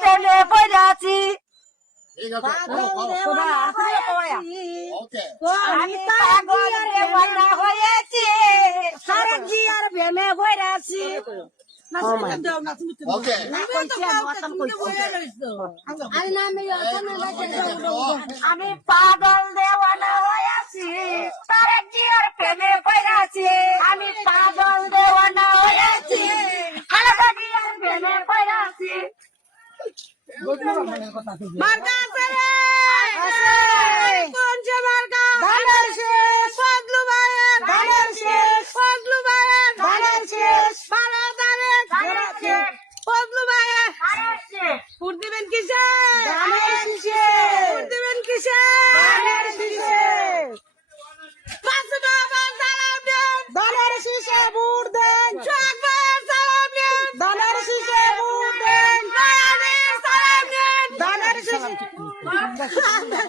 প্রেমে পড়াছি আমি পাগল দেওয়ানা হয়েছি সারা জিয়ার প্রেমে পড়াছি আমি পাগল দেওয়ানা হয়েছি সারা জিয়ার প্রেমে পড়াছি আমি পাগল দেওয়ানা হয়েছি সারা জিয়ার প্রেমে পড়াছি মার্কা আছে রে কোন যে মার্কা ধানের শেষ ফজলু ভাইয়ের ধানের শেষ ফজলু ভাইয়ের ধানের শেষ 12 তারিখ ধানের শেষ ফজলু ভাইয়ের ধানের শেষ ভোট দিবেন কিসে ধানের শীষে ভোট দিবেন কিসে ধানের শীষে ধানের শীষে ভোট দেন সোহাগ ভাইয়ের সালাম নেন ধানের শীষে ভোট দেন ধানের শীষে